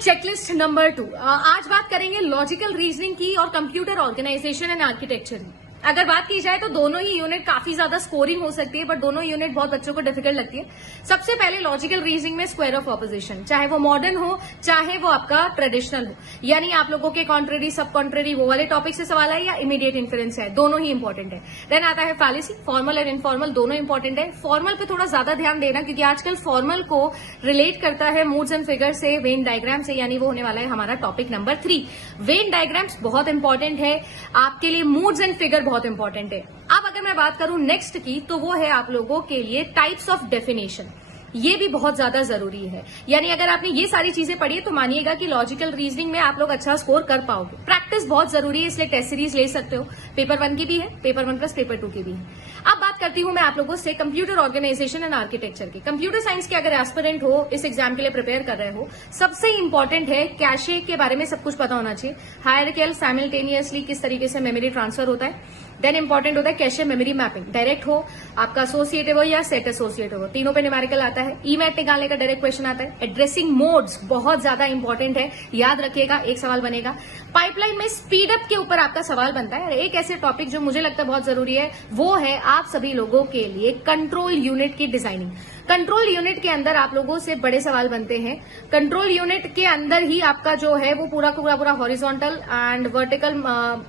Checklist number 2, आज बात करेंगे लॉजिकल रीजनिंग की और कंप्यूटर ऑर्गेनाइजेशन एंड आर्किटेक्चर की। अगर बात की जाए तो दोनों ही यूनिट काफी ज्यादा स्कोरिंग हो सकती है, बट दोनों यूनिट बहुत बच्चों को डिफिकल्ट लगती है। सबसे पहले लॉजिकल रीजनिंग में स्क्वायर ऑफ ऑपोजिशन, चाहे वो मॉडर्न हो चाहे वो आपका ट्रेडिशनल हो, यानी आप लोगों के कॉन्ट्रेरी सब कॉन्ट्रेरी वो वाले टॉपिक से सवाल है या इमीडिएट इन्फरेंस है, दोनों ही इंपॉर्टेंट है। देन आता है फैलेसी, फॉर्मल और इनफॉर्मल दोनों इंपॉर्टेंट है। फॉर्मल पे थोड़ा ज्यादा ध्यान देना क्योंकि आजकल फॉर्मल को रिलेट करता है मूड्स एंड फिगर से, वेन डायग्राम से, यानी वो होने वाला है हमारा टॉपिक नंबर 3। वेन डायग्राम्स बहुत इंपॉर्टेंट है आपके लिए, मूड्स एंड फिगर बहुत इंपॉर्टेंट है। अब अगर मैं बात करूं नेक्स्ट की तो वो है आप लोगों के लिए टाइप्स ऑफ डेफिनेशन, ये भी बहुत ज्यादा जरूरी है। यानी अगर आपने ये सारी चीजें पढ़ी है तो मानिएगा कि लॉजिकल रीजनिंग में आप लोग अच्छा स्कोर कर पाओगे। प्रैक्टिस बहुत जरूरी है, इसलिए टेस्ट सीरीज ले सकते हो, पेपर 1 की भी है, पेपर 1 प्लस पेपर 2 की भी है। अब बात करती हूं मैं आप लोगों से कंप्यूटर ऑर्गेनाइजेशन एंड आर्किटेक्चर की। कंप्यूटर साइंस के अगर एस्पिरेंट हो, इस एग्जाम के लिए प्रिपेयर कर रहे हो, सबसे इंपॉर्टेंट है कैशे के बारे में सब कुछ पता होना चाहिए। हायरार्किकल साइमल्टेनियसली किस तरीके से मेमोरी ट्रांसफर होता है। देन इंपॉर्टेंट होता है कैशे मेमोरी मैपिंग, डायरेक्ट हो, आपका एसोसिएटिव हो या सेट एसोसिएटिव हो, तीनों पे न्यूमेरिकल आता है। ईमैट निकालने का डायरेक्ट क्वेश्चन आता है। एड्रेसिंग मोड्स बहुत ज्यादा इंपॉर्टेंट है, याद रखिएगा, एक सवाल बनेगा। पाइपलाइन में स्पीड अप के ऊपर आपका सवाल बनता है। एक ऐसे टॉपिक जो मुझे लगता है बहुत जरूरी है वो है आप सभी लोगों के लिए कंट्रोल यूनिट की डिजाइनिंग। कंट्रोल यूनिट के अंदर आप लोगों से बड़े सवाल बनते हैं। कंट्रोल यूनिट के अंदर ही आपका जो है वो पूरा horizontal and vertical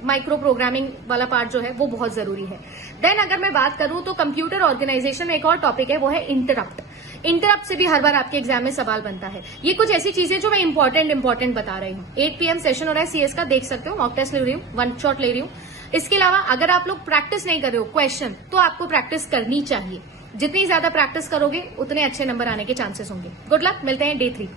micro programming वाला पार्ट जो है वो बहुत जरूरी है। देन अगर मैं बात करूं तो कंप्यूटर ऑर्गेनाइजेशन में एक और टॉपिक है, वो है इंटरप्ट। इंटरप्ट से भी हर बार आपके एग्जाम में सवाल बनता है। ये कुछ ऐसी चीजें जो मैं इंपॉर्टेंट बता रही हूँ। 8 PM सेशन हो रहा है सीएस का, देख सकते हो, मॉक टेस्ट ले रही हूँ, 1 शॉट ले रही हूँ। इसके अलावा अगर आप लोग प्रैक्टिस नहीं कर रहे हो क्वेश्चन, तो आपको प्रैक्टिस करनी चाहिए। जितनी ज्यादा प्रैक्टिस करोगे उतने अच्छे नंबर आने के चांसेस होंगे। गुड लक, मिलते हैं डे 3।